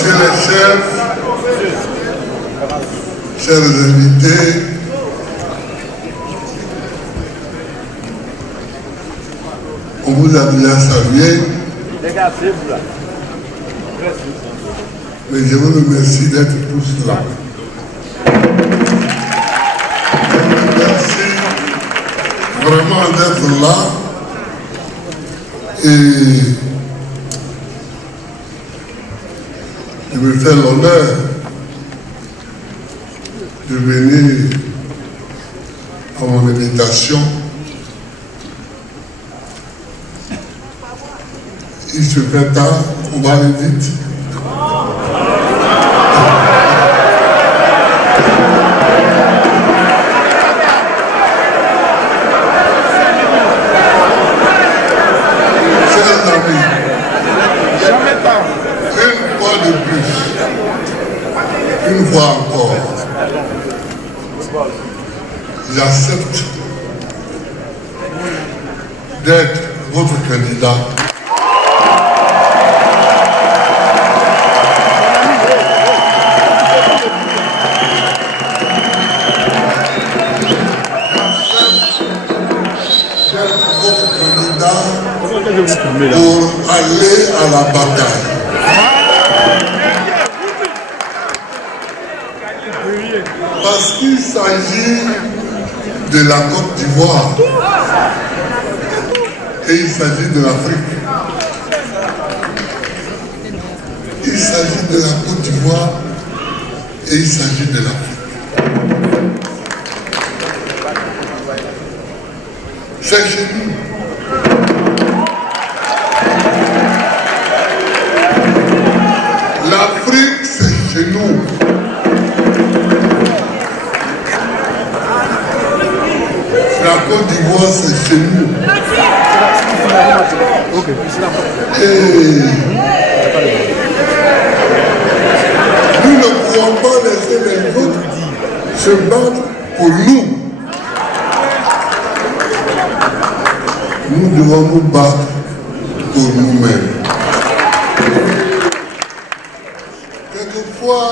Messieurs les chefs, chers invités, on vous a déjà salué, mais je vous remercie d'être tous là. Je vous remercie vraiment d'être là et je me fais l'honneur de venir à mon invitation. Il se fait tard, on va aller vite. Chers amis, une fois de plus, une fois encore, j'accepte d'être votre candidat. Pour aller à la bataille. Parce qu'il s'agit de la Côte d'Ivoire et il s'agit de l'Afrique. Il s'agit de la Côte d'Ivoire et il s'agit de l'Afrique. C'est chez nous. L'Afrique, c'est chez nous. La Côte d'Ivoire, c'est chez nous. Et nous ne pouvons pas laisser les autres se battre pour nous. Nous devons nous battre pour nous-mêmes. Quelquefois,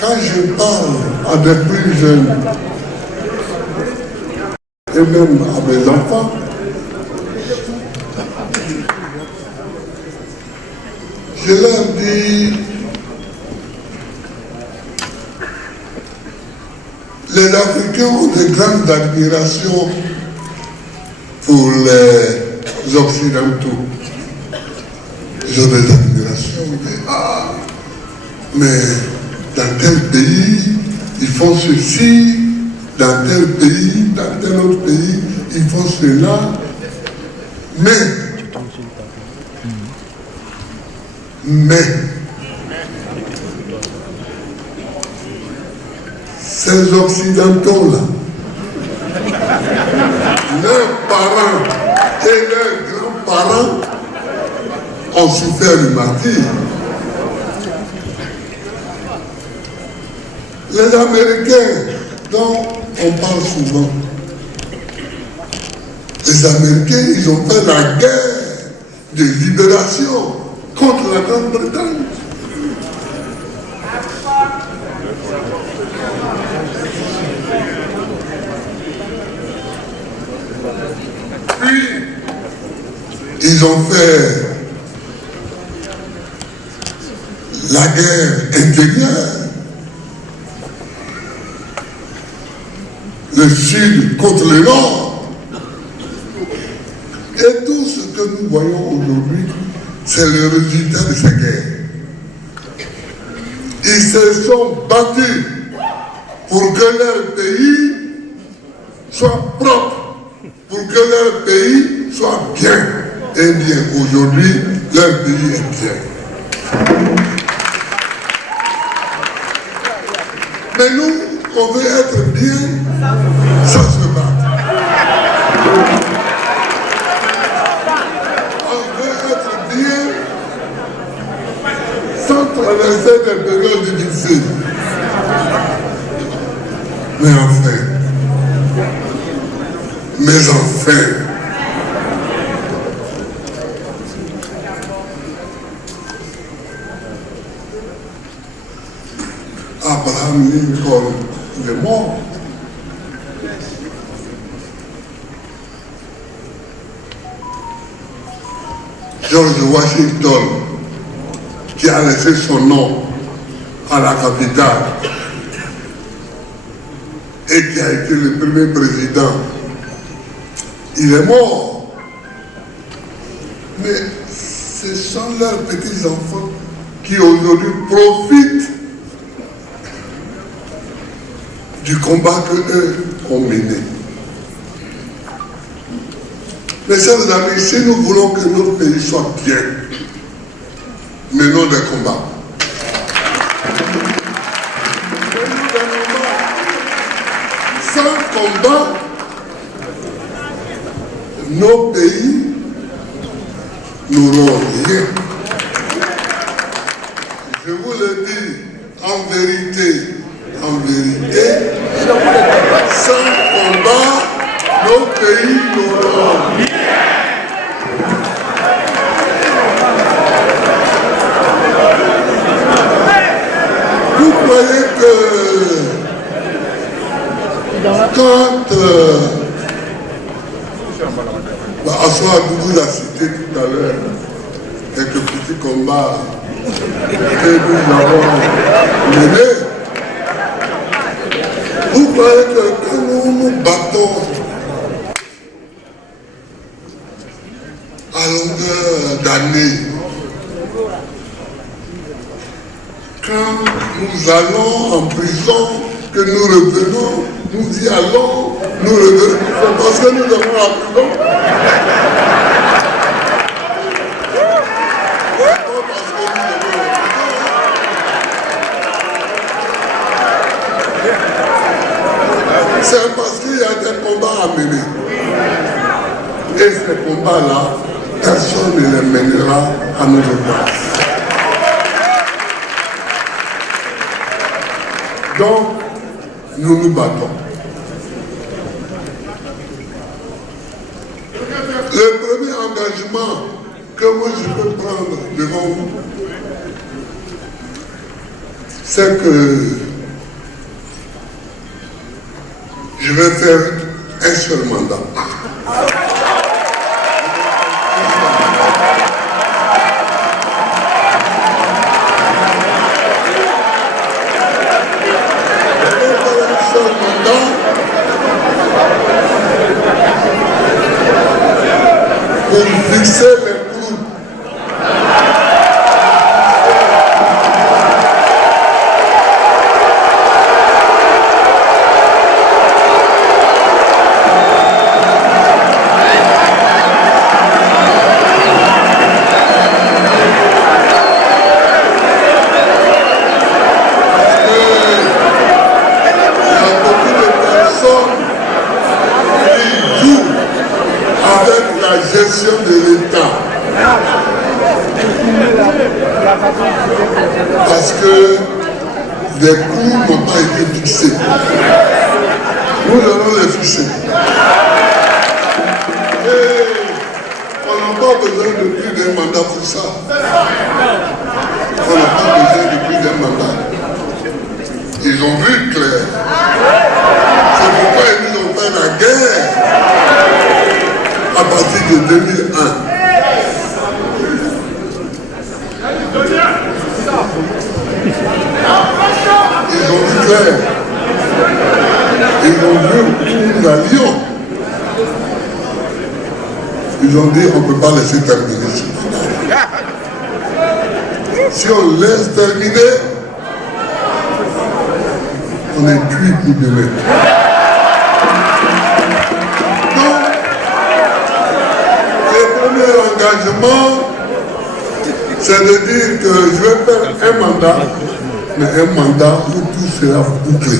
quand je parle à des plus jeunes, et même à mes enfants, je leur dis, les Africains ont de grandes admirations pour les Occidentaux. Ils ont des admirations. Mais dans tel pays, ils font ceci, dans tel pays, dans tel autre pays, ils font cela. Mais, ces Occidentaux-là, leurs parents et leurs grands-parents ont souffert le martyre. Les Américains, dont on parle souvent, les Américains, ils ont fait la guerre de libération contre la Grande-Bretagne. Puis, ils ont fait la guerre intérieure. Le Sud contre le Nord. Et tout ce que nous voyons aujourd'hui, c'est le résultat de ces guerres. Ils se sont battus pour que leur pays soit propre, pour que leur pays soit bien. Eh bien, aujourd'hui, leur pays est bien. Mais nous, on veut être bien sans se battre. On veut être bien sans traverser des périodes difficiles. Mais enfin, Abraham Lincoln, il est mort. George Washington, qui a laissé son nom à la capitale et qui a été le premier président, il est mort. Mais ce sont leurs petits-enfants qui aujourd'hui profitent du combat qu'eux ont mené. Mes chers amis, si nous voulons que notre pays soit bien, menons des combats. Sans combat, nos pays n'auront rien. Je vous le dis en vérité, sans combat, nos pays n'auront rien. Vous croyez que quand Assoa Dougou l'a cité tout à l'heure, quelques petits combats que nous avons menés, vous croyez que quand nous nous battons à longueur d'année, quand nous allons en prison, que nous revenons, nous y allons, nous revenons, c'est parce que nous avons la prison. C'est parce qu'il y a des combats à mener. Et ces combats-là, personne ne les mènera à notre place. Donc, nous nous battons. Le premier engagement que moi je peux prendre devant vous, c'est que je vais faire un seul mandat. Pour fixer les clous. Gestion de l'État. Parce que les coûts n'ont pas été fixés. Nous allons les fixer. Et on n'a pas besoin de plus d'un mandat pour ça. On n'a pas besoin de plus d'un mandat. Ils ont vu clair. C'est pourquoi ils nous ont fait la guerre. À partir de 2001. Ils ont vu clair. Ils ont vu où nous allions. Ils ont dit on ne peut pas laisser terminer ce mandat. Si on laisse terminer, on est cuit pour demain. L'engagement, c'est de dire que je vais faire un mandat, mais un mandat où tout sera bouclé.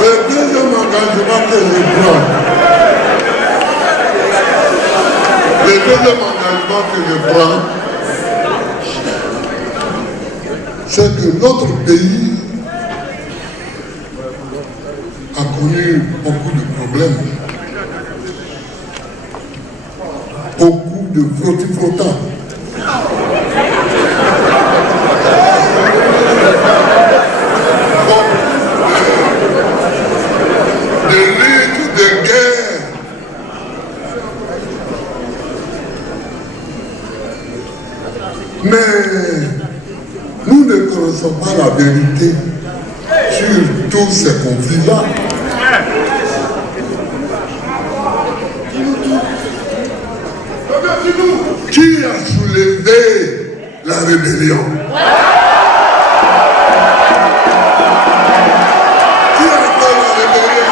Le deuxième engagement que je prends, le deuxième engagement que je prends, c'est que notre pays a connu beaucoup de problèmes, beaucoup de frottis-frottants. De luttes, de guerres. Mais nous ne connaissons pas la vérité sur tous ces conflits-là. Qui a soulevé la rébellion? Qui a fait la rébellion?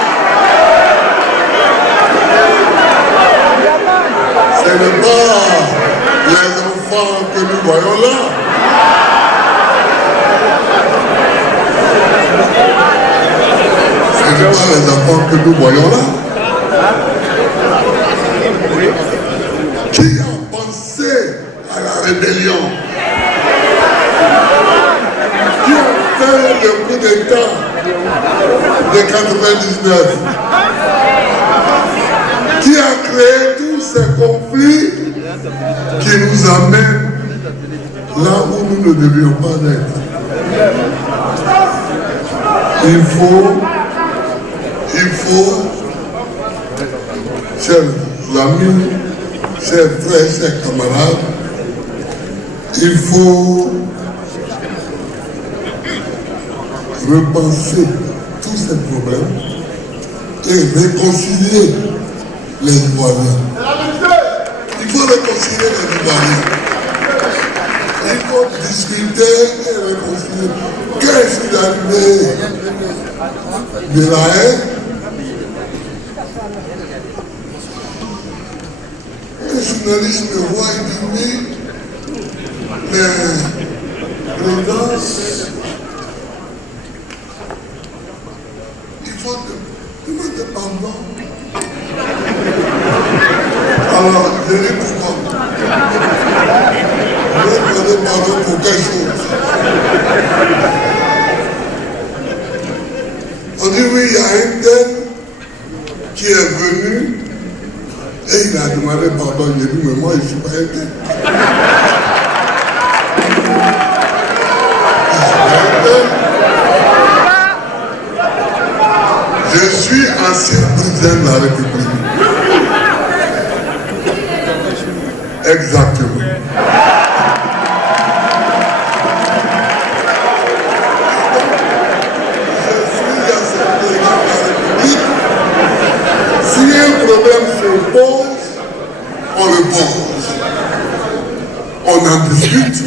Ce n'est pas les enfants que nous voyons là. Ce n'est pas les enfants que nous voyons là. Qui a pensé à la rébellion? Qui a fait le coup d'État de 99? Qui a créé tous ces conflits qui nous amènent là où nous ne devions pas être? Il faut, chers amis, chers frères, chers camarades, il faut repenser tous ces problèmes et réconcilier les Ivoiriens. Il faut réconcilier les Ivoiriens. Il faut discuter et réconcilier. Qu'est-ce qui est arrivé de la haine? Le journaliste me voit et dit oui, mais président, il faut demander pardon. Alors, je dis pourquoi? Je vais demander pardon pour quelque chose. On dit oui, il y a un tel qui est venu et il a demandé pardon. J'ai dit, mais moi, je ne suis pas un tel. Je suis ancien président de la République. Exactement. Si un problème se pose, on le pose. On en discute.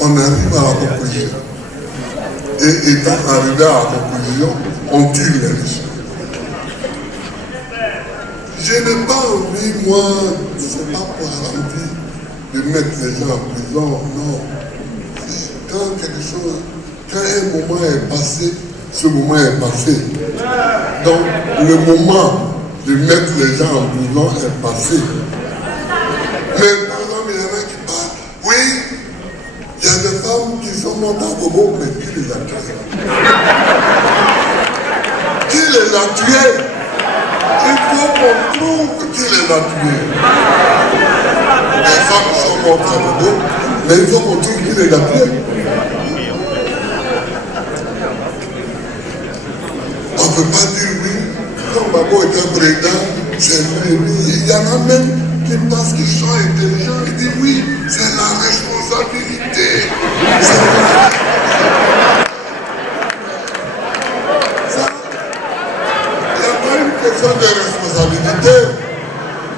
On arrive à la conclusion. Et étant arrivé à la conclusion, on tire les leçons. Je n'ai pas envie, moi, c'est pas pour envie de mettre les gens en prison, non. Quand quelque chose, quand un moment est passé, ce moment est passé. Donc, le moment de mettre les gens en prison est passé. Mais par exemple, il y en a qui parlent, oui, il y a des femmes qui sont mortes à Bobo, mais qui les a tuées? Qui les a tuées? Il faut qu'on trouve qui les a tuées. Les femmes sont mortes à Bobo, mais il faut qu'on trouve qui les a tuées. On ne peut pas dire oui, quand Babo était président, c'est lui. Il y en a même qui pensent qu'ils sont intelligents et disent oui, c'est la responsabilité. C'est la question de responsabilité.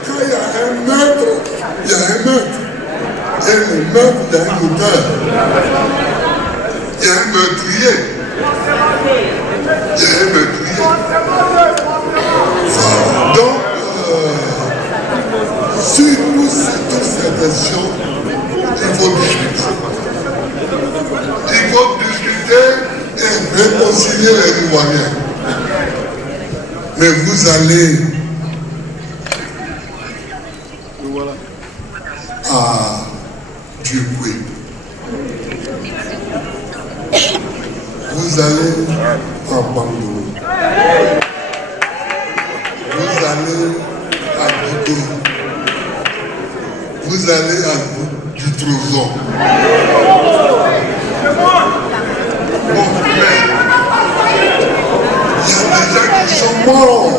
Quand il y a un maître, il y a un maître. Et le maître, il y a un auteur. Il y a un meurtrier. Il y a un meurtrier. Donc, sur toutes ces questions, il faut discuter. Il faut discuter et réconcilier les Ivoiriens. Mais vous allez Dieu-Coué. Vous allez à Bandolo. Vous allez à Dodo. Vous allez à Dutroson. Bon, mais il y a des gens qui sont morts.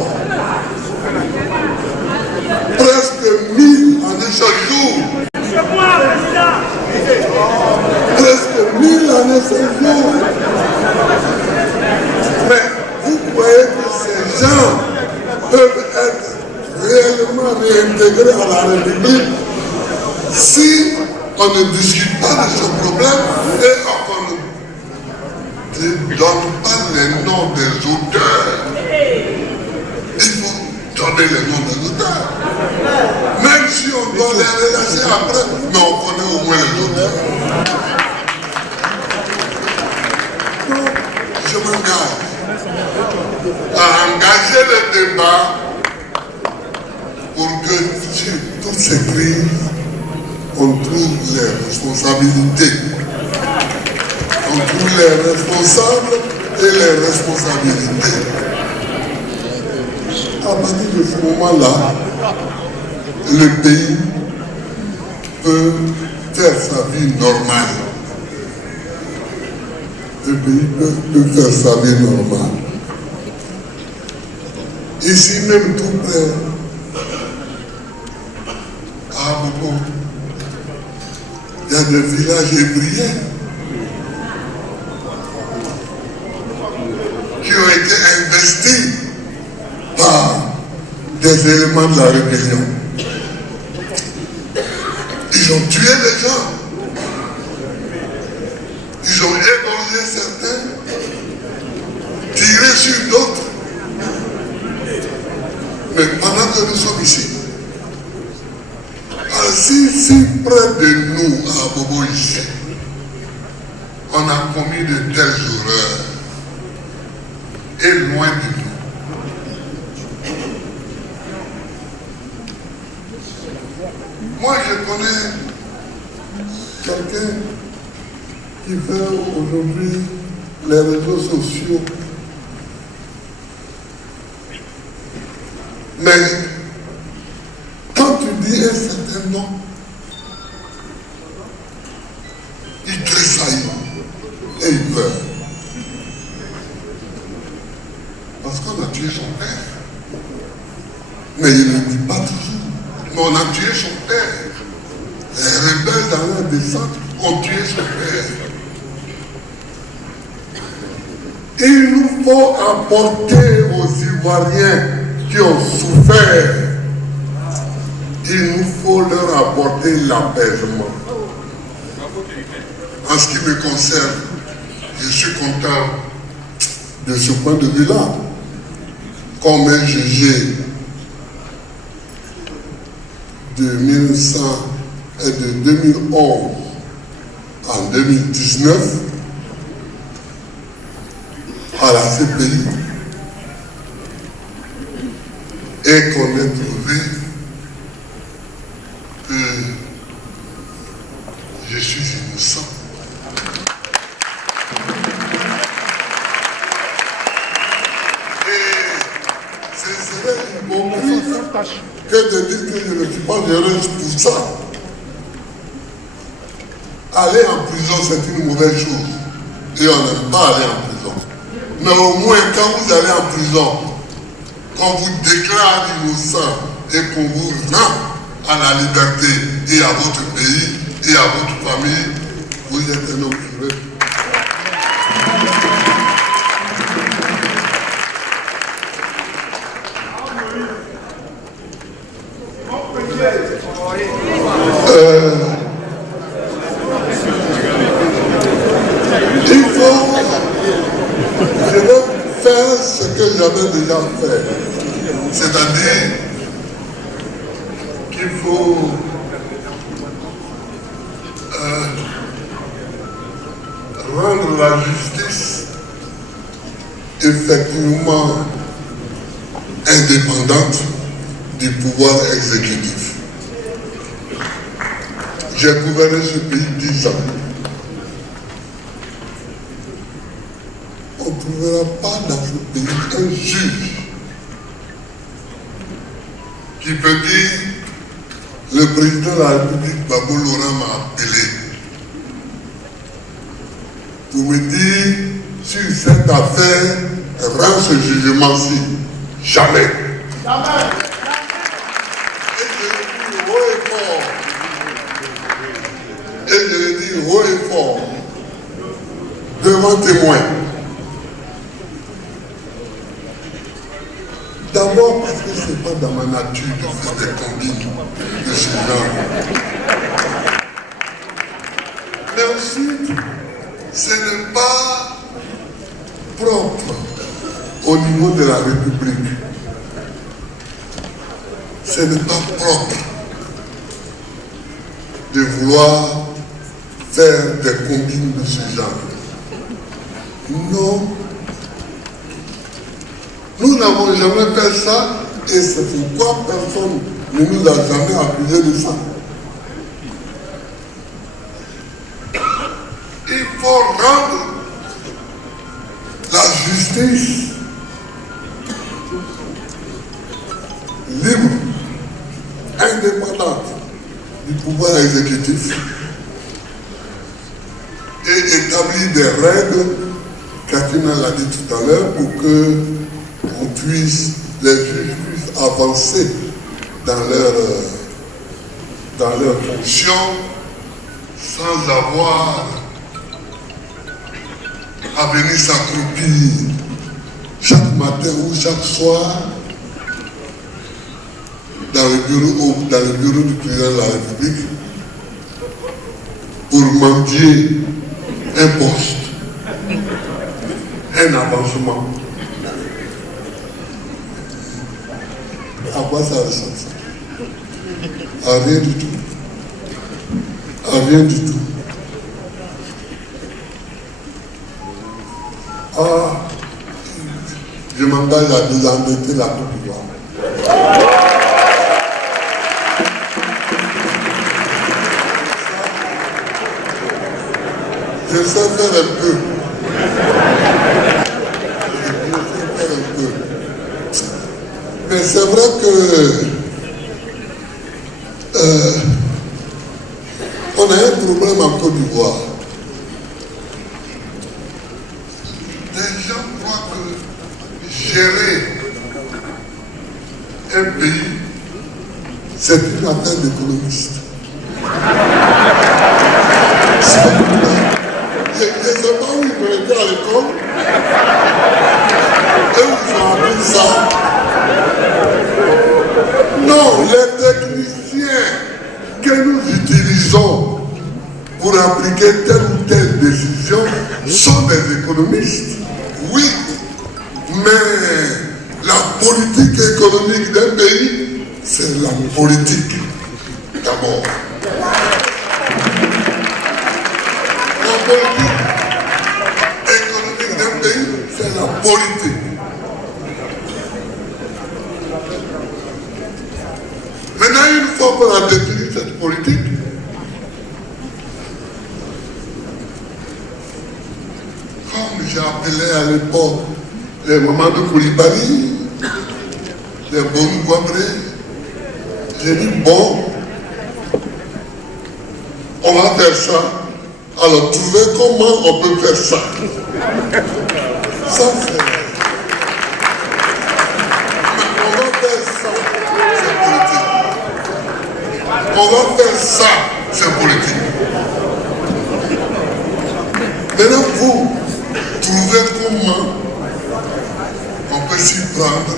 Presque 1000 en un seul jour. Presque 1000 en un seul jour. Mais vous croyez que ces gens peuvent être réellement réintégrés à la République si on ne discute pas de ce problème et qu'on ne donne pas les noms des auteurs? Il faut donner les noms des auteurs. Même si on doit les relâcher après, mais on connaît au moins les auteurs. Donc, je m'engage à engager le débat pour que sur toutes ces crises, on trouve les responsabilités. On trouve les responsables et les responsabilités. À partir de ce moment-là, le pays peut faire sa vie normale. Le pays peut faire sa vie normale. Ici même tout près, à Bobo, il y a des villages hébriens qui ont été investis par des éléments de la rébellion. Ils ont tué des gens. Ils ont égorgé certains, tiré sur d'autres. Mais pendant que nous sommes ici, si près de nous, à Bobo ici, on a commis de telles horreurs, et loin de nous, moi je connais quelqu'un qui fait aujourd'hui les réseaux sociaux. Mais quand tu dis un certain nom, il tressaillit et il pleure. Parce qu'on a tué son père. Mais il ne dit pas toujours. Mais on a tué son père. Les rebelles dans leur descente ont tué son père. Il nous faut apporter aux Ivoiriens qui ont souffert, il nous faut leur apporter l'apaisement. En ce qui me concerne, je suis content de ce point de vue-là. Comme un jugé de 2011 en 2019 à la CPI, et qu'on ait trouvé que je suis innocent. Et ce serait hypocrite que de dire que je ne suis pas heureuse pour ça. Aller en prison, c'est une mauvaise chose. Et on n'aime pas aller en prison. Mais au moins, quand vous allez en prison, qu'on vous déclare innocent et qu'on vous rend à la liberté et à votre pays et à votre famille, vous êtes un homme heureux. Il faut, je vais faire ce que j'avais déjà fait. C'est-à-dire qu'il faut rendre la justice effectivement indépendante du pouvoir exécutif. J'ai gouverné ce pays 10 ans. On ne trouvera pas dans ce pays un juge qui peut dire le président de la République, Gbagbo Laurent, m'a appelé pour me dire sur cette affaire, rend ce jugement-ci. Jamais. Jamais. Et je le dis haut et fort. Et je le dis haut et fort. Devant témoin. D'abord parce que ce n'est pas dans ma nature de faire des combines de ce genre. Mais ensuite, ce n'est pas propre au niveau de la République. Ce n'est pas propre de vouloir faire des combines de ce genre. Non. Nous n'avons jamais fait ça et c'est pourquoi personne ne nous a jamais accusé de ça. Il faut rendre la justice libre, indépendante du pouvoir exécutif et établir des règles, Katina l'a dit tout à l'heure, pour que les juges puissent avancer dans leur fonction sans avoir à venir s'accroupir chaque matin ou chaque soir dans le bureau du président de la République pour mendier un poste, un avancement. À quoi ça ressemble? À rien du tout. À rien du tout. Ah, je m'engage à désendetter la Côte d'Ivoire. Je sais faire un peu. Mais c'est vrai que on a un problème en Côte d'Ivoire. Les gens croient que gérer un pays, c'est une affaire d'économiste. Je ne sais pas où ils ont été à l'école et où ils ont appris ça. Non, les techniciens que nous utilisons pour appliquer telle ou telle décision sont des économistes. Oui, mais la politique économique d'un pays, c'est la politique d'abord. La politique économique d'un pays, c'est la politique. Maintenant, une fois qu'on a défini cette politique, comme j'ai appelé à l'époque les mamans de Koulibaly, les Bonou Guabré, j'ai dit bon, on va faire ça. Alors, trouvez comment on peut faire ça. Ça, c'est... On va faire ça, c'est politique. On va faire ça, c'est politique. Maintenant, vous, trouvez comment on peut s'y prendre.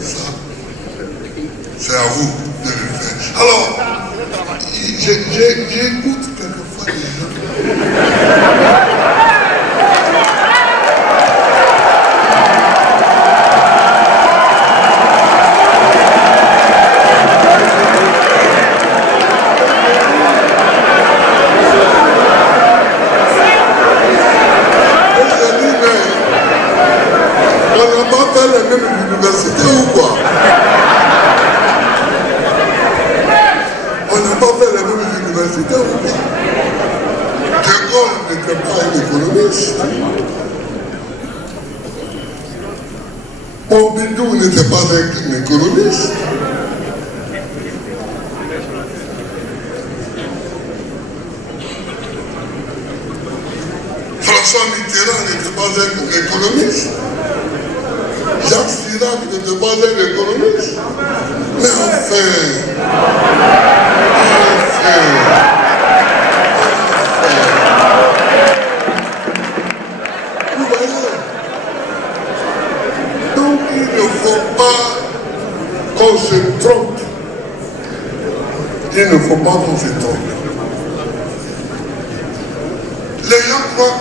Ça, c'est à vous de le faire. Alors, j'écoute quelquefois les gens. On n'a pas fait C'était un oubli. De Gaulle n'était pas un économiste. Pompidou n'était pas un économiste. François Mitterrand n'était pas un économiste. Jacques Chirac n'était pas un économiste. Mais vous voyez, donc il ne faut pas qu'on se trompe. Il ne faut pas qu'on se trompe. Les gens croient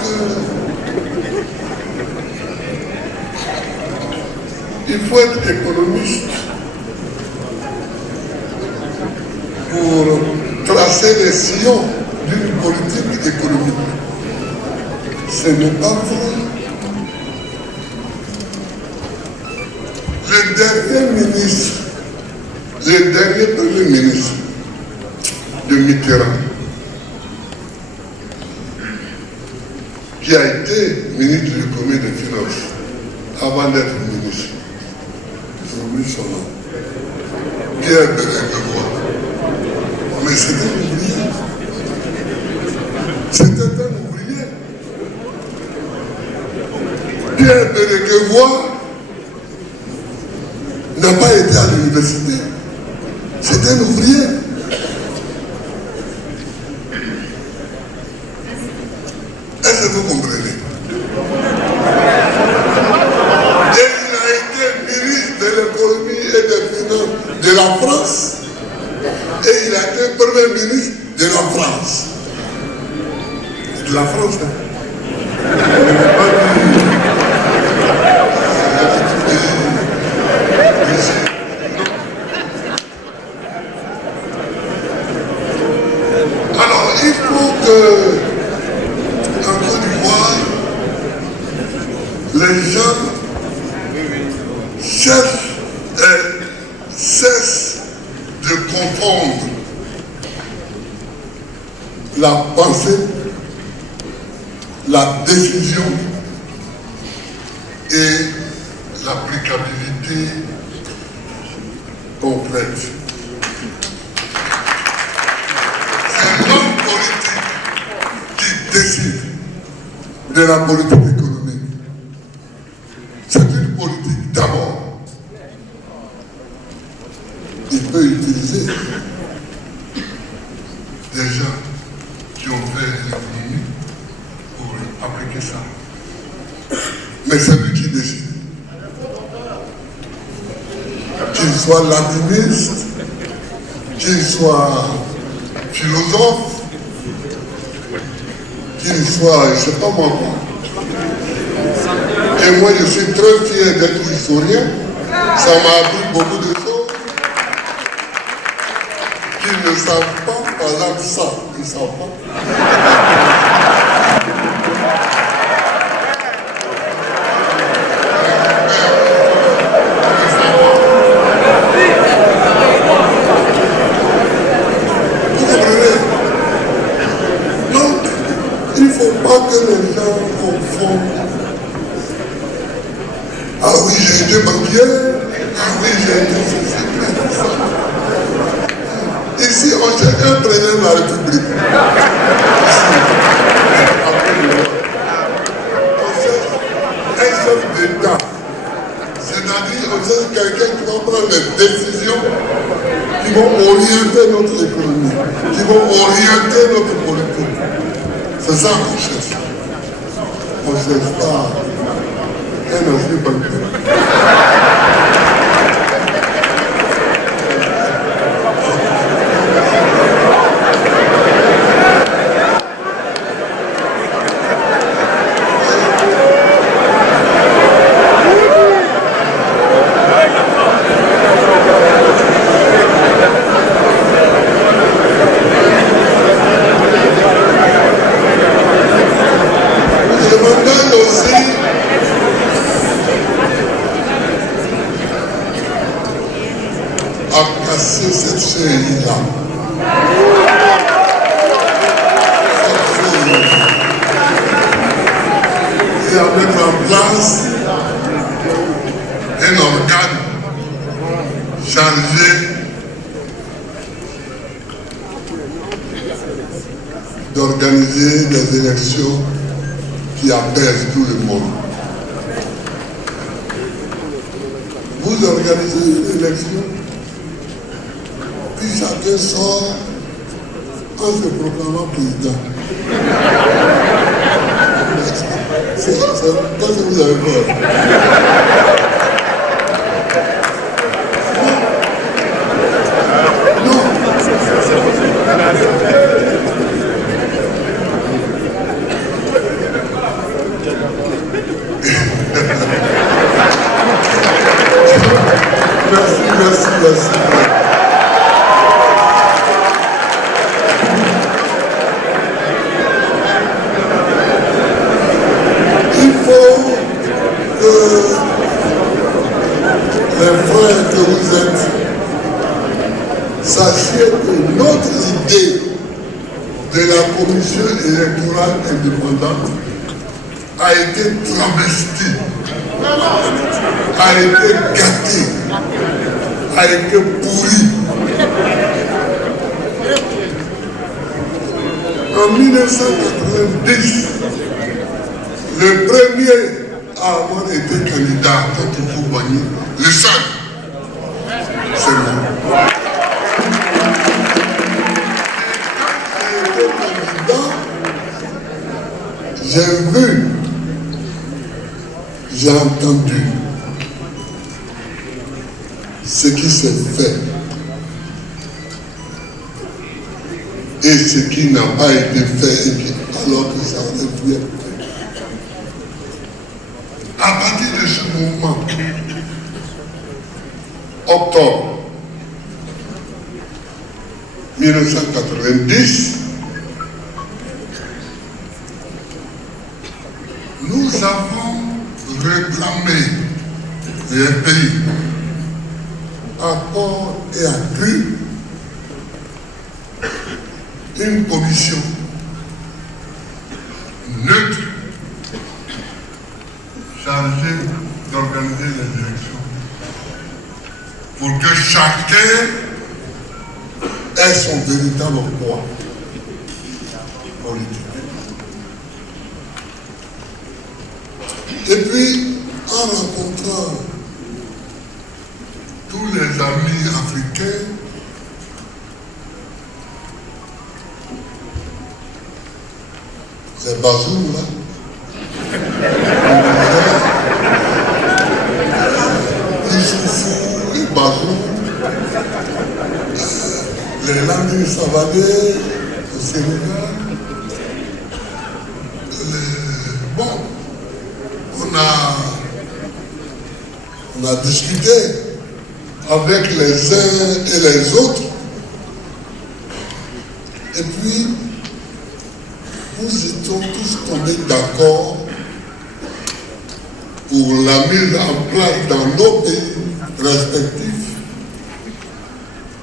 qu'il faut être économiste pour tracer les sillons d'une politique économique. Ce n'est pas vrai. Le dernier premier ministre de Mitterrand, qui a été ministre de l'économie et des finances avant d'être ministre, j'ai oublié son nom, Pierre Bérégovoy. Mais c'était un ouvrier. C'était un ouvrier. Pierre Bérégovoy n'a pas été à l'université. C'était un ouvrier. Est-ce que vous comprenez? Et il a été ministre de l'économie et des finances de la France. Et il a été premier ministre de la France. De la France, hein? Alors, il faut que en Côte d'Ivoire, les gens cessent de confondre la pensée, la décision et l'applicabilité concrète. C'est l'homme politique qui décide de la politique économique. C'est une politique d'abord. Il peut utiliser des gens qui ont fait l'économie pour appliquer ça. Mais c'est lui qui décide. Qu'il soit latiniste, qu'il soit philosophe, qu'il soit, je ne sais pas moi. Et moi, je suis très fier d'être historien. Ça m'a appris beaucoup de choses qu'ils ne savent pas, par exemple ça, ils ne savent pas. Il ne faut pas que les gens confondent. Ah oui, j'ai été banquier. Ah oui, j'ai été ceci. Ici, on cherche un président de la République. On cherche un chef d'État. C'est-à-dire, on cherche quelqu'un qui va prendre des décisions qui vont orienter notre économie, qui vont orienter notre politique. C'est ça qu'on cherche. On ne cherche pas un ancien banquier. Je m'entends aussi d'organiser des élections qui apaisent tout le monde. Vous organisez une élection, puis chacun sort en se proclamant président. C'est pas que vous avez peur. Non. Merci. Il faut que les frères que vous êtes sachiez que notre idée de la commission électorale indépendante a été travestie, a été gâtée, a été pourrie. En 1990, le premier à avoir été candidat contre Fouboigny, le seul, c'est moi. J'ai vu, j'ai entendu ce qui s'est fait et ce qui n'a pas été fait alors que ça aurait pu être fait. À partir de ce moment, octobre 1990, nous avons réclamé les pays à corps et à cri une commission neutre chargée d'organiser les élections pour que chacun ait son véritable poids politique. Et puis, en rencontrant tous les amis africains, les Bazoum là, les Soufou, les Bazoum, les Lamine Savadé au Sénégal, bon, on a discuté avec les uns et les autres, et puis nous étions tous tombés d'accord pour la mise en place dans nos pays respectifs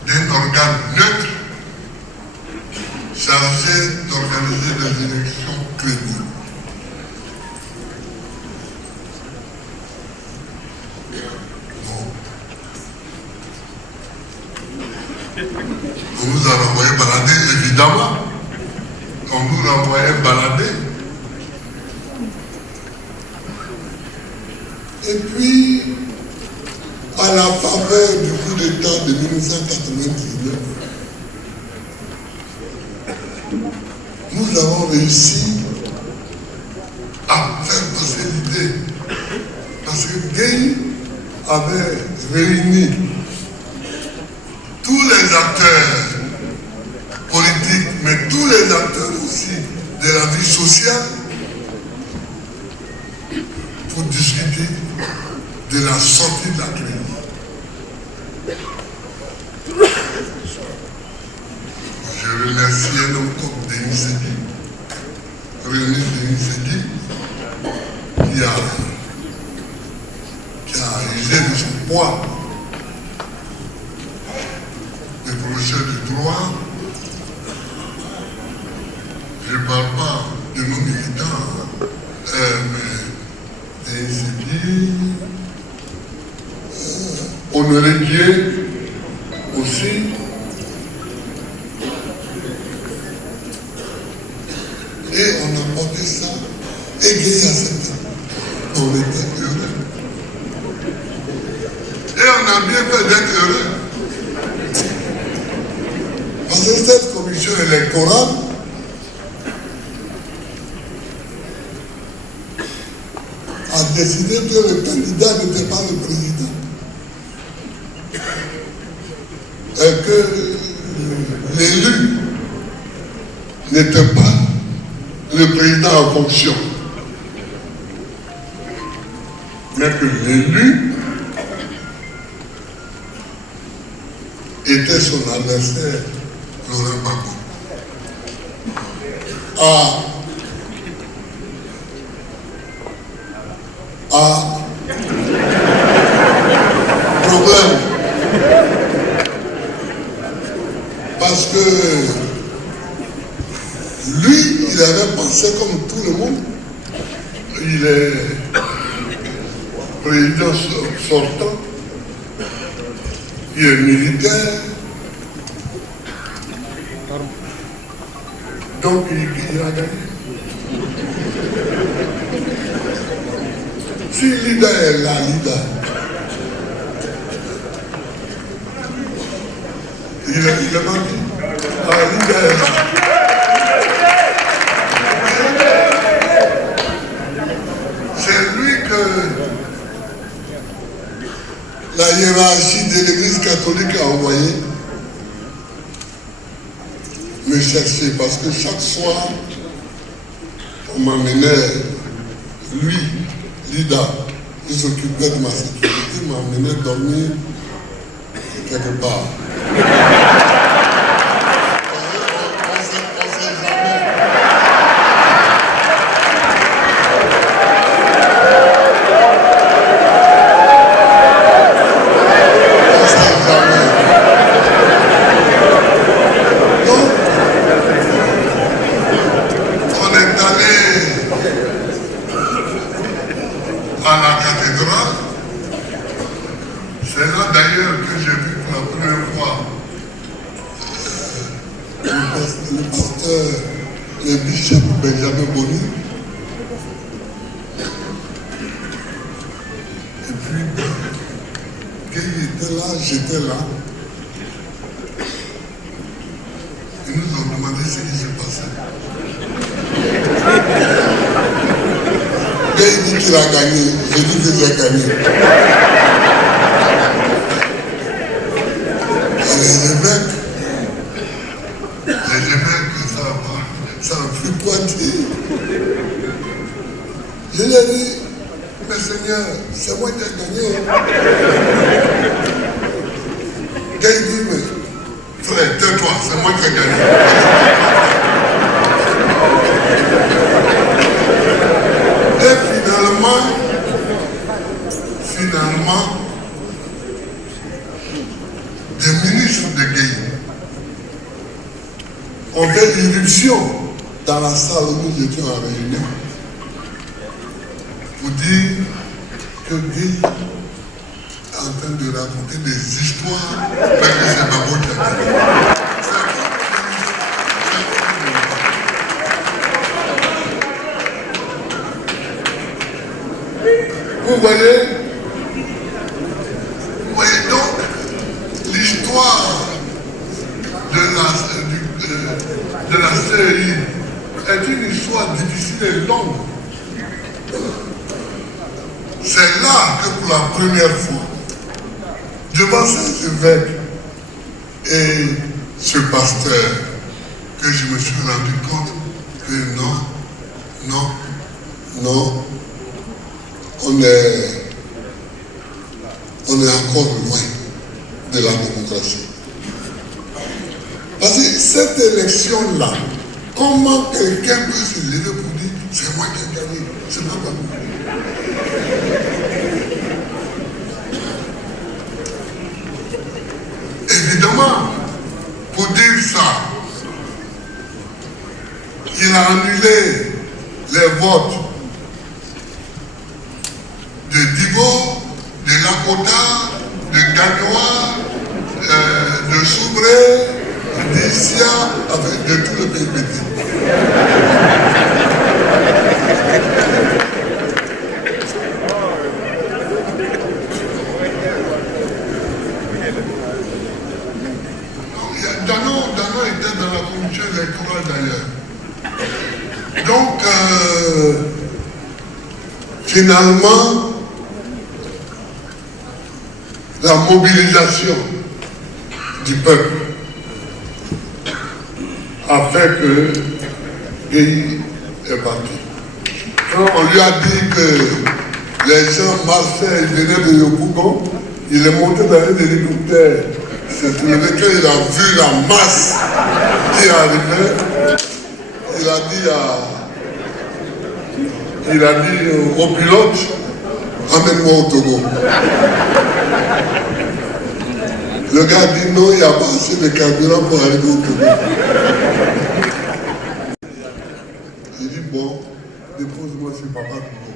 d'un organe neutre chargé d'organiser des élections crédibles. On nous a renvoyé balader, évidemment. On nous renvoyait balader. Et puis, à la faveur du coup d'État de 1999, nous avons réussi à faire passer l'idée. Parce que Gueye avait réuni tous les acteurs politiques, mais tous les acteurs aussi de la vie sociale pour discuter de la sortie de la crise. Je remercie un homme comme Denis Sédi, René Denis Sédi, qui a usé de son poids. Les professeurs de droit, je ne parle pas de nos militants, mais des Sédi, Honoré Dieu aussi. remporté ça et Gueye a accepté. On était heureux. Et on a bien fait d'être heureux. Parce que cette commission électorale a décidé que le candidat n'était pas le président. Et que l'élu n'était pas le président en fonction. Mais que l'élu était son adversaire, Laurent Gbagbo. Problème. Parce que lui, il avait pensé comme tout le monde. Il est président sortant. Il est militaire. Donc il a gagné. Si Lida est là, Lida, il est menti. Ah, Lida est là. C'est lui que la hiérarchie de l'Église catholique a envoyé me chercher parce que chaque soir, on m'emmenait, lui, Lida, qui s'occupait de ma sécurité, m'emmenait dormir quelque part. Le bishop Benjamin Boni. Et puis, quand il était là, j'étais là. Ils nous ont demandé ce qui se passait. Quand il dit qu'il a gagné, j'ai dit que j'ai gagné. Et les évêques, ça me fait pointer. Je lui ai dit, mais Seigneur, c'est moi qui ai gagné. Quand il dit, mais frère, tais-toi, c'est moi qui ai gagné. Et finalement, des ministres de Gueye ont fait irruption dans la salle où nous étions en réunion pour dire que Gueye est en train de raconter des histoires, mais que c'est Gbagbo qui a gagné. Vous voyez donc l'histoire de la CEI est une histoire difficile et longue. C'est là que pour la première fois, devant ces évêques et ce pasteur, que je me suis rendu compte que non, on est encore loin de la démocratie. Parce que cette élection-là, comment quelqu'un peut se lever pour dire c'est moi qui ai gagné, c'est pas moi. Évidemment, pour dire ça, il a annulé les votes de Divo, de Lakota, de Gagnoa, de Soubré, d'Issia, de tout le pays béni. Donc, finalement, la mobilisation du peuple a fait que le pays est parti. Quand on lui a dit que les gens marchaient, ils venaient de Yopougon, il est monté dans un hélicoptère. C'est sur lequel il a vu la masse qui arrivait. Il a dit au pilote, emmène-moi au Togo. Le gars dit non, il n'y a pas assez de carburant pour arriver au Togo. Il dit bon, dépose-moi chez Papa Togo.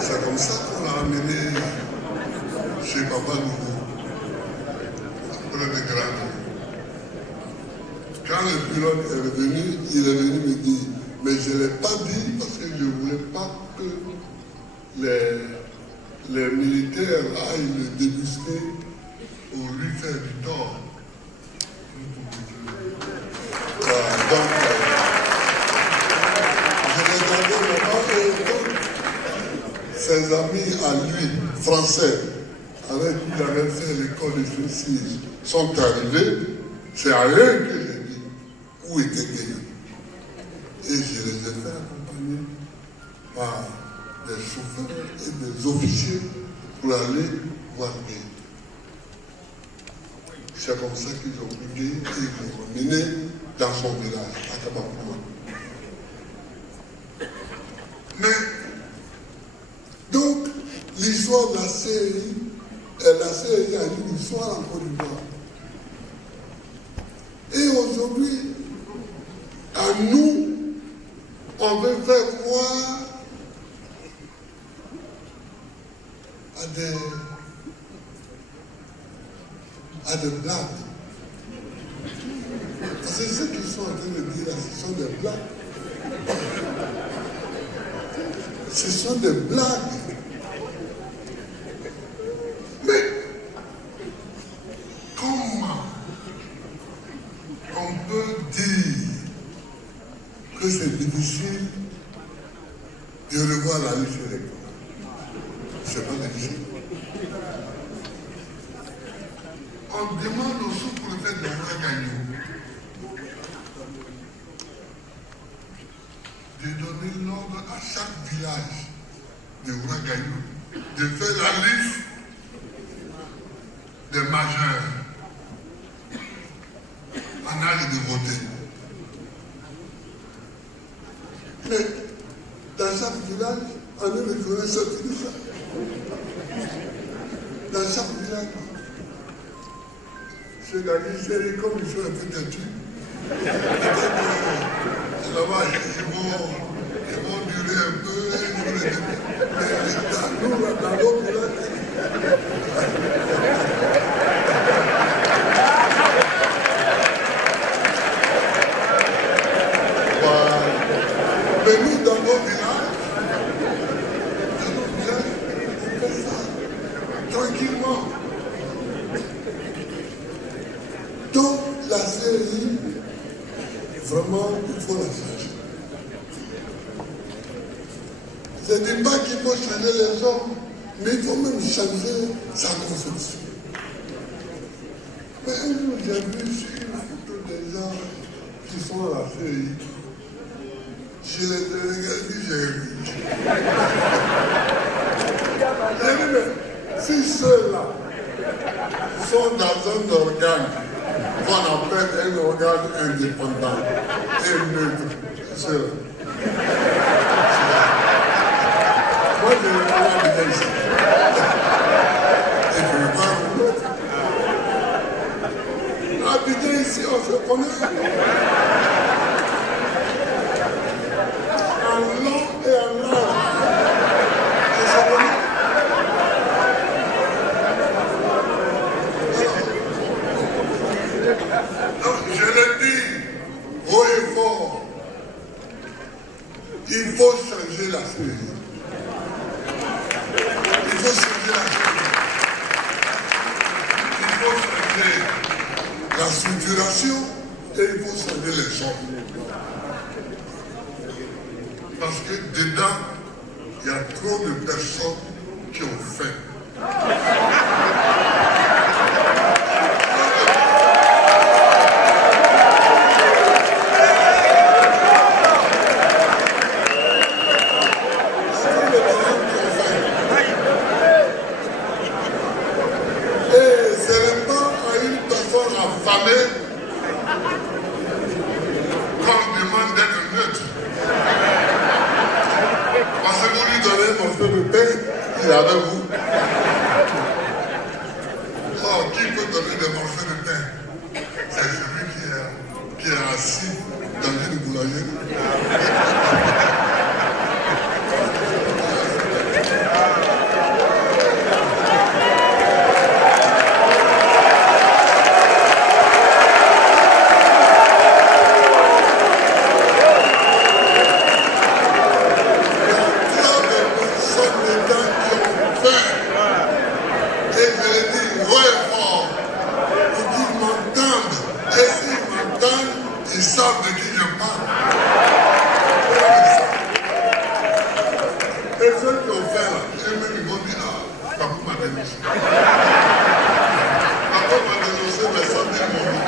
C'est comme ça qu'on l'a amené chez Papa Togo. Après de grandir. Quand le pilote est revenu, il est venu me dire, mais je ne l'ai pas dit parce que je ne voulais pas que les militaires aillent le débusquer ou lui faire du tort. Donc, je regardais là-bas et ses amis à lui, français, avec qui il avait fait l'école de justice, sont arrivés. C'est à eux que j'ai dit où était Gueye. Et je les ai fait accompagner par des chauffeurs et des officiers pour aller voir Gueye. C'est comme ça qu'ils ont pris Gueye et ils l'ont mené dans son village, à Kabakouma. Mais, donc, l'histoire de la CEI, la CEI a une histoire en Côte d'Ivoire. Et aujourd'hui, à nous, on veut faire croire à des blagues. Parce que ceux qui sont en train de dire là, ce sont des blagues. Ce sont des blagues. Mais comment on peut dire que c'est difficile de revoir la liste électorale? C'est pas difficile. On demande au sous-préfet de Ouagadougou de donner l'ordre à chaque village de Ouagadougou de faire la liste des majeurs en âge de voter. Mais dans chaque village, on est le connaisseur de ça. Dans chaque village, c'est comme ils sont un peu têtus. Là-bas, ils vont durer un peu, mais dans l'autre village, mais nous, dans nos villages, on fait ça tranquillement. Donc, la série, vraiment, il faut la changer. Je ne dis pas qu'il faut changer les hommes, mais il faut même changer sa conception. Mais un jour, j'ai vu sur une photo des gens qui sont à la série. Je les ai regardés, j'ai ri. J'ai dit, mais si ceux-là sont dans un organe qu'on appelle un organe indépendant et neutre, ceux-là. Moi, je ne vais pas dire ici. Et je ne vais pas vous l'autre. Habiter ici, on se connaît. En long et en large. On se connaît. Donc, je le dis haut et fort. Il faut changer la série. Il faut changer la série. Il faut changer la structuration et il faut changer les hommes. Parce que dedans, il y a trop de personnes qui ont faim. Il est avec vous. Oh, qui peut donner des morceaux de pain? C'est celui qui est assis dans une boulangerie. Ils savent de qui je parle. Et ceux qui ont fait là, eux-mêmes ils vont dire, ah, papa m'a dénoncé. Papa m'a dénoncé, mais ça dit mon nom.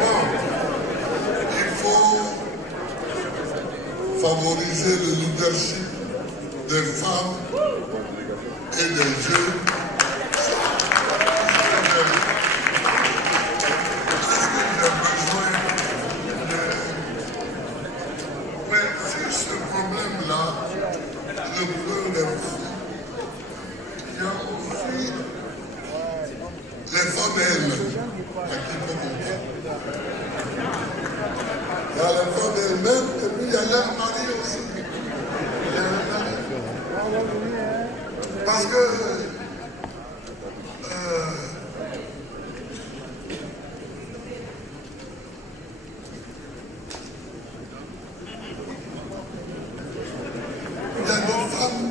Bon, il faut favoriser le leadership des femmes et des jeunes. Est-ce que j'ai besoin de... Mais si ce problème-là, le problème des femmes, il y a aussi les femmes elles-mêmes à qui il faut comprendre. Il y a les femmes elles-mêmes et puis il y a leurs maris aussi. Il y a les maris. Parce que il y a des femmes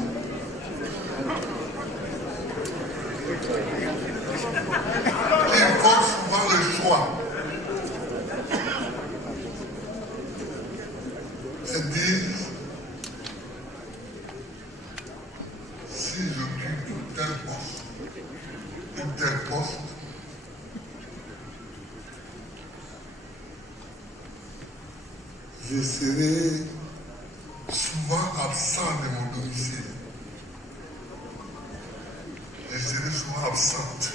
qui font souvent le choix et disent si j'occupe tel poste, je serai souvent absent de mon domicile. Je serai souvent absente.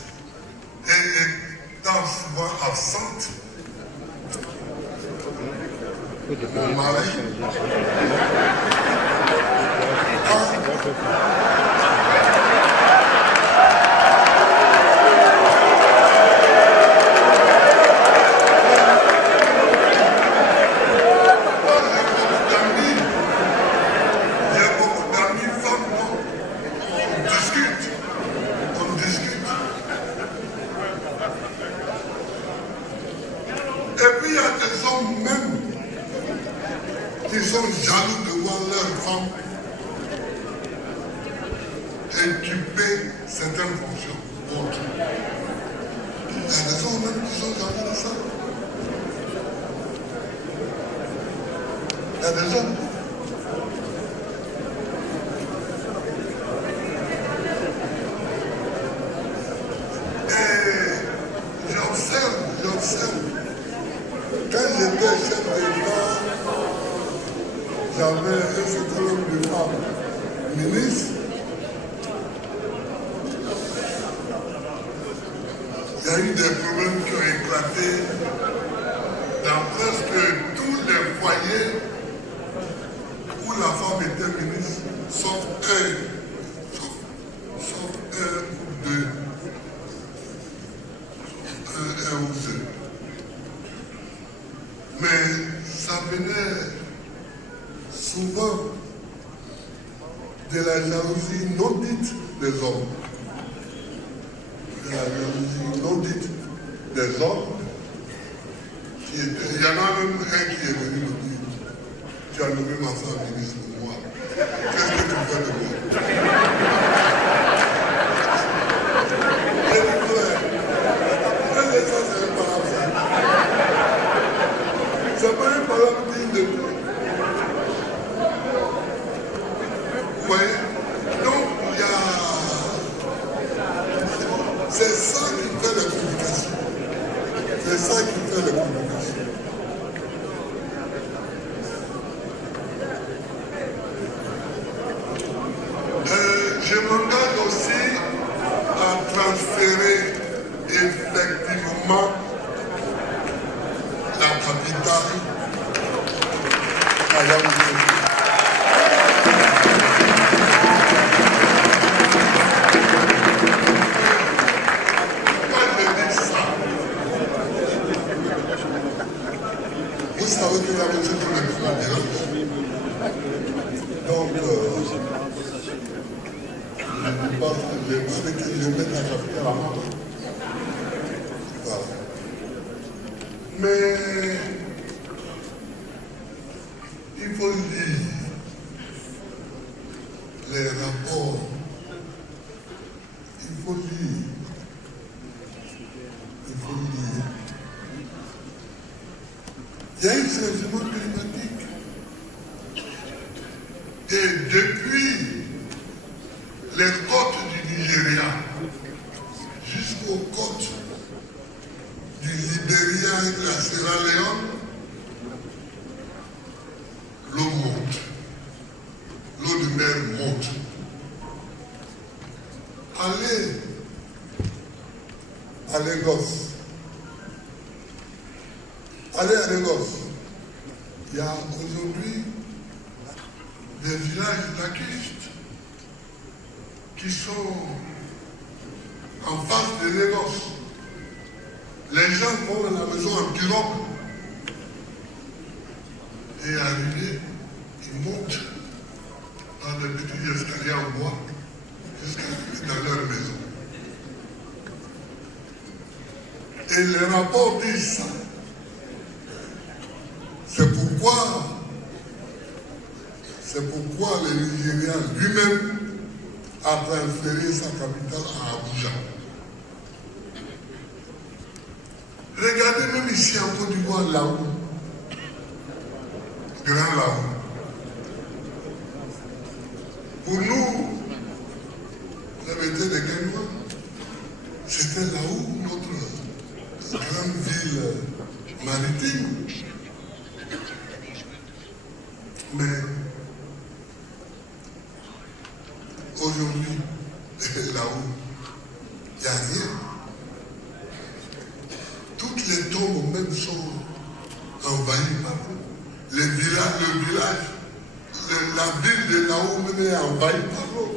Et étant souvent absente, mon mari et puis il y a des hommes même qui sont jaloux de voir leur femme occuper certaines fonctions autres. Il y a des hommes même qui sont jaloux de ça. Il y a des hommes. Et j'observe. Quand j'étais chef d'État, j'avais un certain nombre de femmes ministres. Il y a eu des problèmes qui ont éclaté dans presque tous les foyers où la femme était ministre, sauf un ou deux. Un ou deux. Mais ça venait souvent de la jalousie non dite des hommes. De la jalousie non dite des hommes. Il y en a même un qui est venu me dire, tu as nommé ma femme ministre de moi. Qu'est-ce que tu fais de moi? Et C'est ça qui fait la communication. C'est ça qui fait la communication. Je m'engage aussi à transférer effectivement la capitale à Yaoundé. Vous savez que la voiture pour le commandant. Donc, je veux que je mette la capitale à main. Voilà. Mais il faut lire les rapports. Il faut lire. Il faut lire. Il y a un changement climatique. Et depuis les côtes du Nigeria jusqu'aux côtes du Libéria et de la Sierra Leone, l'eau monte. L'eau de mer monte. Allez à Lagos. Allez à Lagos. Il y a aujourd'hui des villages laquistes qui sont en face de Lagos. Les gens vont à la maison en pirogue et arrivés, ils montent dans des petits escaliers en bois jusqu'à arriver dans leur maison. Et les rapports disent ça. C'est pourquoi le Nigeria lui-même a transféré sa capitale à Abuja. Regardez même ici en Côte d'Ivoire, là-haut, Grand là-haut. Pour nous, la vérité des Guénois, c'était là-haut notre grande ville maritime. Mais aujourd'hui, là-haut, il n'y a rien. Toutes les tombes même sont envahies par l'eau. Le village, la ville de là-haut même est envahie par l'eau.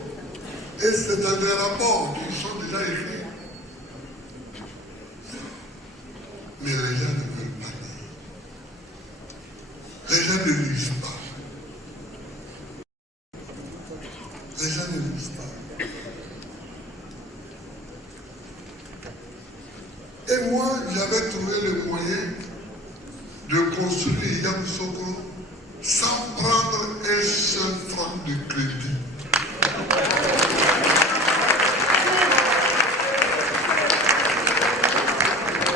Et c'est dans des rapports qui sont déjà écrits. Mais les gens ne veulent pas lire. Les gens ne lisent pas. Les gens ne lisent pas. Et moi, j'avais trouvé le moyen de construire Yamoussoukro sans prendre un seul franc de crédit.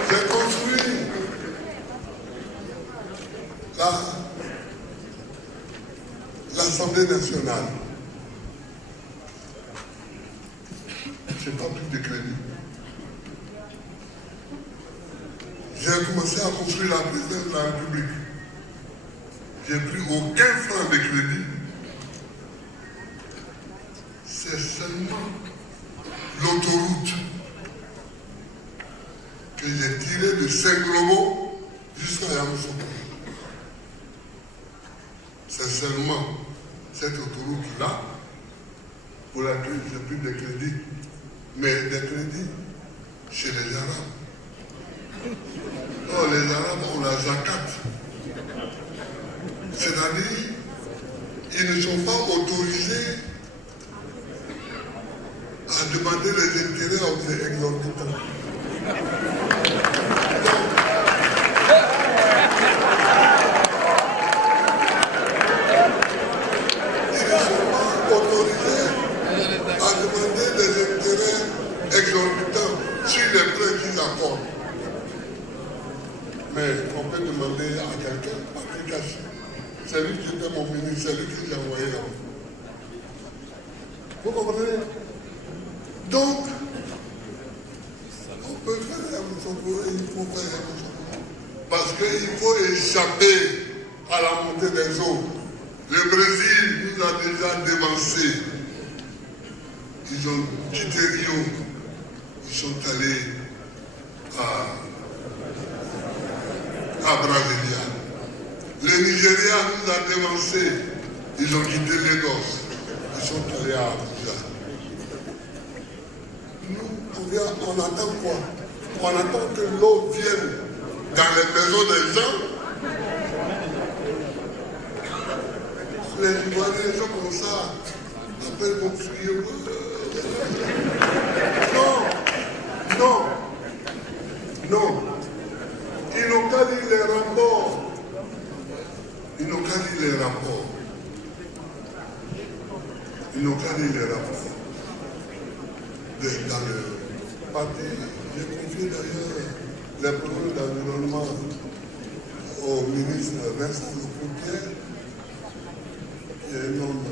J'ai construit l'Assemblée nationale. Je n'ai pas pris de crédit. J'ai commencé à construire la présidence de la République. J'ai pris aucun franc de crédit. C'est seulement l'autoroute que j'ai tirée de Saint-Globo jusqu'à Yamoussoukro. C'est seulement cette autoroute-là pour laquelle j'ai pris des crédits. Mais des crédits chez les Arabes. Oh, les Arabes ont la zakat. C'est-à-dire, ils ne sont pas autorisés à demander les intérêts exorbitants. Ils ne sont pas autorisés à demander des intérêts exorbitants sur les prêts qu'ils accordent. Mais on peut demander à quelqu'un, Patrick Hachi, c'est lui qui était mon ministre, c'est lui qui l'a envoyé là. Vous comprenez? Donc, il faut faire quelque chose. Parce qu'il faut échapper à la montée des eaux. Le Brésil nous a déjà dévancés. Ils ont quitté Rio. Ils sont allés à Brasilia. Le Nigeria nous a dévancés. Ils ont quitté Lagos. Ils sont allés à Abuja. Nous, on attend quoi? On attend que l'eau vienne dans les maisons des gens. Les Ivoiriens sont comme ça. Après, ils vont crier. Non. Non. Ils n'ont qu'à lire les rapports. Ils n'ont qu'à lire les rapports. Ils n'ont qu'à lire les rapports. Dans le parti, j'ai confié d'ailleurs les problèmes d'environnement au ministre Vincent Lecouquier, qui est un homme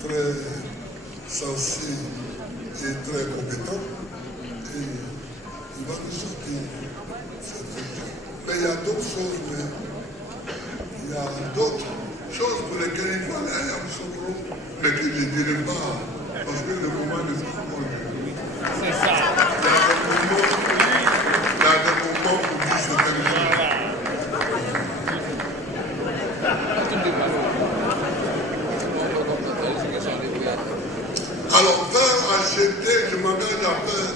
très sensible et très compétent. Et il va nous sortir cette question. Mais il y a d'autres choses, il y a d'autres choses pour lesquelles il faut aller à Yamoussoukro, mais que je ne dirai pas, parce que le moment ne sera pas aujourd'hui. C'est ça. Il y a des moments pour dire certaines choses. Alors, faire acheter, je m'engage à faire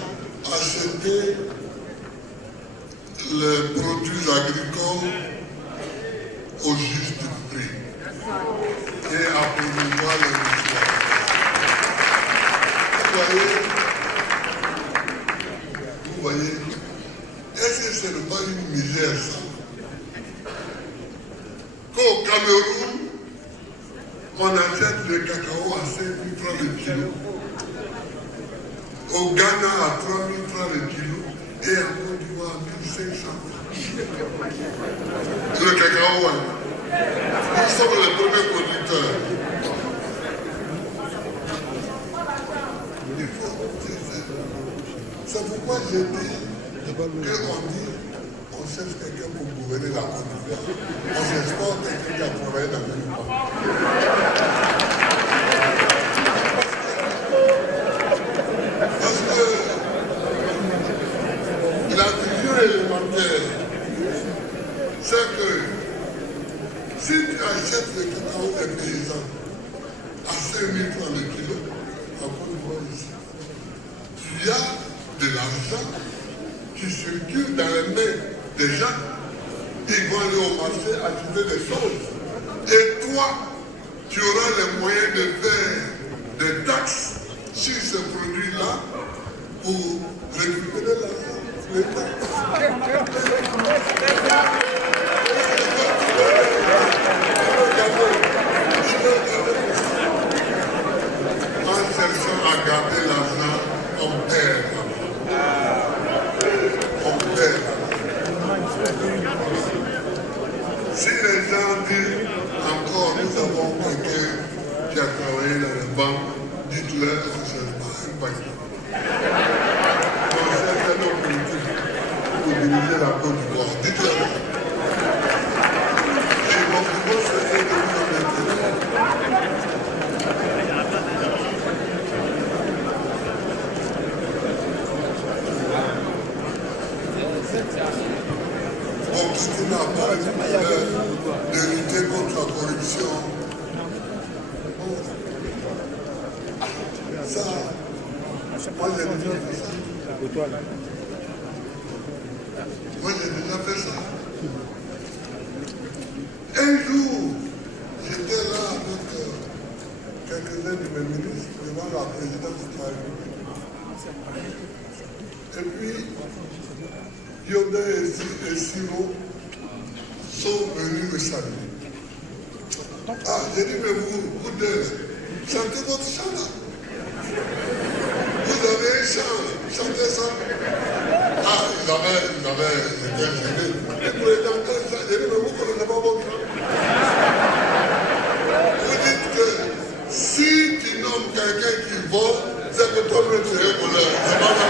acheter les produits agricoles au juste prix et à promouvoir les histoires. Vous voyez, est-ce que ce n'est pas une misère ça? Qu'au Cameroun, on achète le cacao à 5 000 francs le kilo. Au Ghana à 3 000 francs le kilo. Et en Côte d'Ivoire à 1 500. Le cacao, ouais. Nous sommes les premiers producteurs. C'est pourquoi j'ai dit qu'on dit on cherche quelqu'un pour gouverner la Côte d'Ivoire. On s'exporte quelqu'un qui a travaillé dans le pays. Parce que la vision élémentaire, c'est que si tu achètes le cacao des paysans à 5 000 francs le kilo, en Côte d'Ivoire ici, tu as de l'argent qui circule dans les mains des gens. Ils vont aller au marché acheter des choses. Et toi, tu auras les moyens de faire des taxes sur ce produit-là pour récupérer l'argent. Les taxes. En cherchant à garder l'argent, on perd. Si les gens disent encore, nous avons quelqu'un qui a travaillé dans les banques, dites-leur que ce n'est pas un banquier. On cherche un homme politique pour diriger la Côte d'Ivoire. Dites-leur. Et mon plus gros secret de vous Bon, tout ce qu'on a parlé de lutter contre la corruption. Bon. Ça, moi j'ai déjà fait ça. Moi j'ai déjà fait ça. Un jour, j'étais là avec quelques-uns de mes ministres devant la présidence de la République. Et puis, Yoda et Siro sont venus me saluer. Ah, j'ai dit, mais vous deux, chantez votre chant là. Vous avez un chant, chantez ça. Ah, ils avaient, j'étais gêné. Le président, j'ai dit, mais vous ne connaissez pas votre chant. Vous dites que si tu nommes quelqu'un qui vole, c'est que toi-même tu es voleur. C'est pas ça.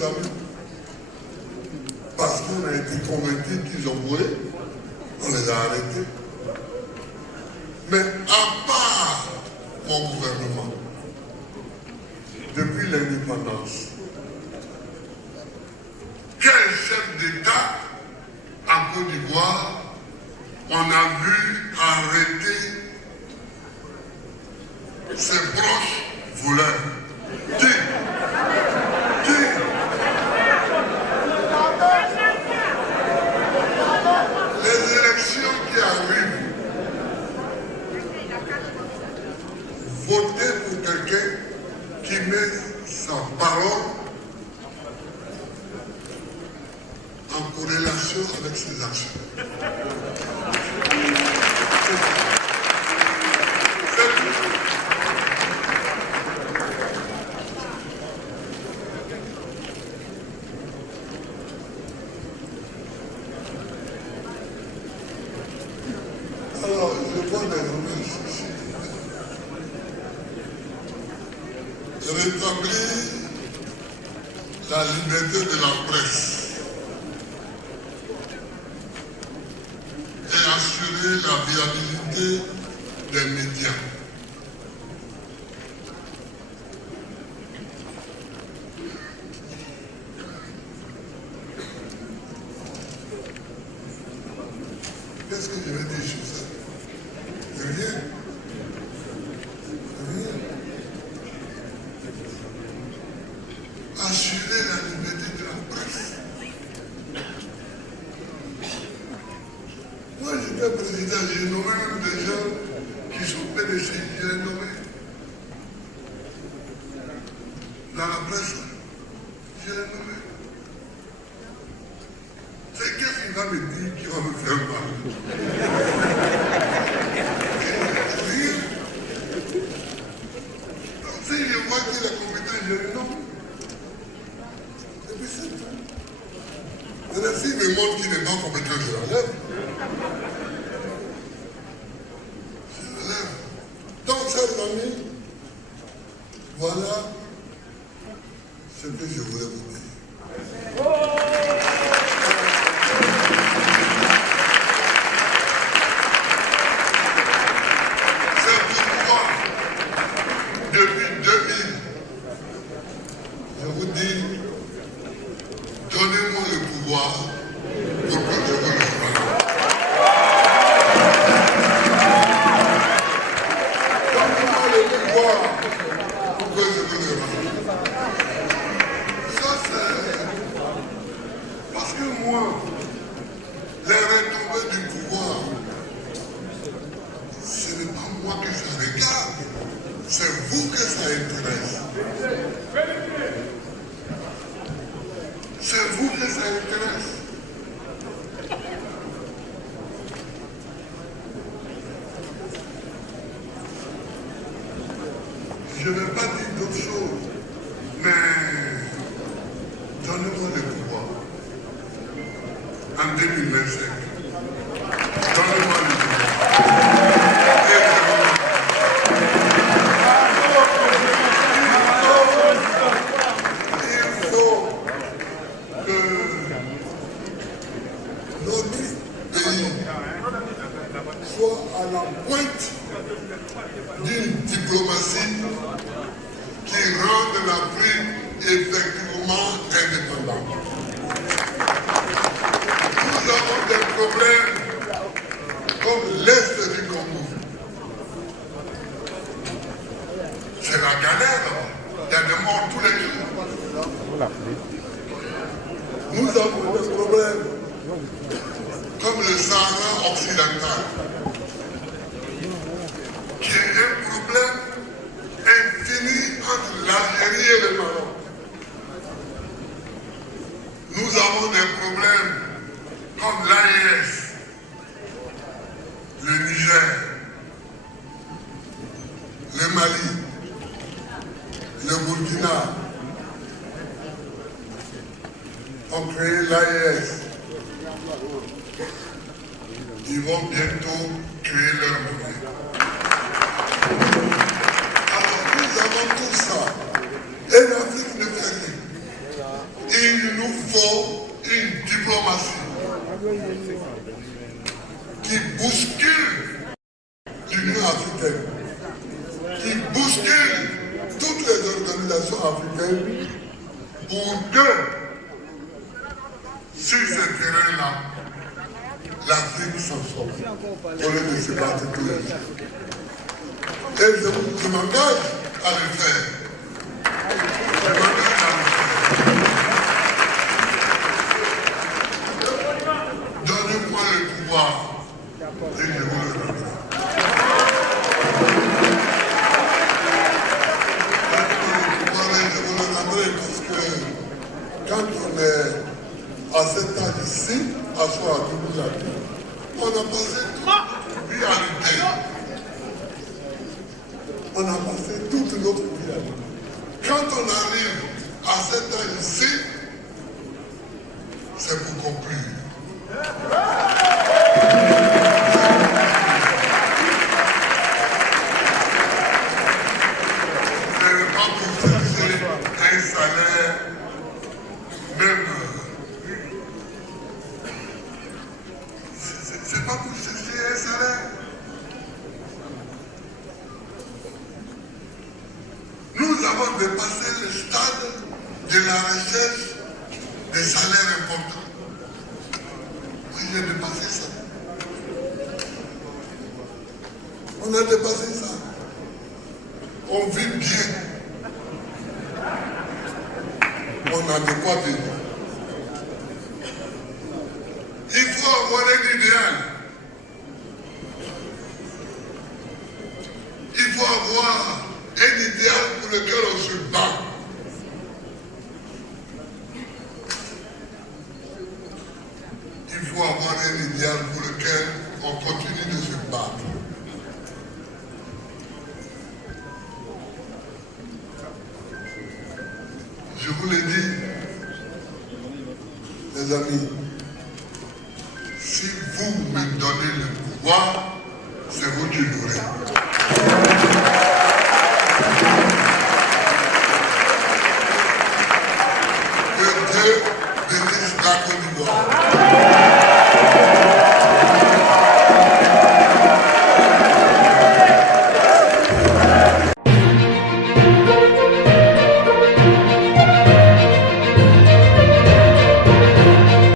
mes amis. Parce qu'on a été convaincus qu'ils ont volé, on les a arrêtés. Mais à part mon gouvernement, depuis l'indépendance, quel chef d'État en Côte d'Ivoire on a vu arrêter ses proches voleurs? Qui? Les élections qui arrivent, votez pour quelqu'un qui met sa parole en corrélation avec ses actions. Alors, je vois des journalistes ici. Rétablir la liberté de la presse et assurer la viabilité des médias. Qu'est-ce que je vais dire sur ça? Rien. Rien. Assurer la liberté de la presse. Moi, j'étais président, j'ai nommé même des gens qui sont PDC, je les ai nommés. Dans la presse, je les ai nommés. C'est qu'est-ce qu'il va me dire qui va me faire mal? Rien. Donc, si je vois qu'il est compétent, je le nomme. Et puis c'est tout. Maintenant, s'il me montre qu'il n'est pas compétent, je l'enlève. Je l'enlève. Donc, chers amis, voilà ce que je voulais vous dire. Depuis 2000, je vous dis, donnez-moi le pouvoir pour que je vous le rende. Donnez-moi le pouvoir pour que je vous le rende. Ça, c'est... Parce que moi, les retombées du pouvoir, ce n'est pas moi que ça regarde. C'est vous que ça intéresse. C'est vous que ça intéresse. Je ne vais pas dire d'autre chose, mais donnez-moi le pouvoir. En 2025. Donnez-moi le pouvoir. Soit à la pointe d'une diplomatie qui rende l'Afrique effectivement indépendante. Nous avons des problèmes comme l'Est du Congo. C'est la galère, il y a des morts tous les jours. Nous avons des problèmes comme le Sahara occidental, qui est un problème infini entre l'Algérie et le Maroc. Nous avons des problèmes comme l'AES, le Niger, le Mali, le Burkina ont créé l'AES. Ils vont bientôt créer leur monnaie. Alors nous avons tout ça. Et l'Afrique ne fait rien. nous faut une diplomatie qui bouscule l'Union africaine, qui bouscule toutes les organisations africaines pour que, sur ce terrain-là, l'Afrique s'en sorte, au lieu de se battre tous les jours. Et je m'engage à le faire. Je m'engage à le faire. Donnez-moi le pouvoir et je vous le donnerai. Parce que quand on est à cet âge ici, à soi, à Toulouse, on a passé toute notre vie à lutter. On a passé toute notre vie à lutter. Quand on arrive à cet âge ici, c'est pour conclure. Un salaire, même, c'est pas pour chercher un salaire. Nous avons dépassé le stade de la recherche des salaires importants. Oui, j'ai dépassé ça. On a dépassé ça. On vit bien. On a de quoi vivre. Il faut avoir un idéal. Il faut avoir un idéal pour lequel on se bat. Il faut avoir un idéal pour lequel on continue de se battre. Je vous l'ai dit, les amis, si vous me donnez le pouvoir, c'est vous qui l'aurez.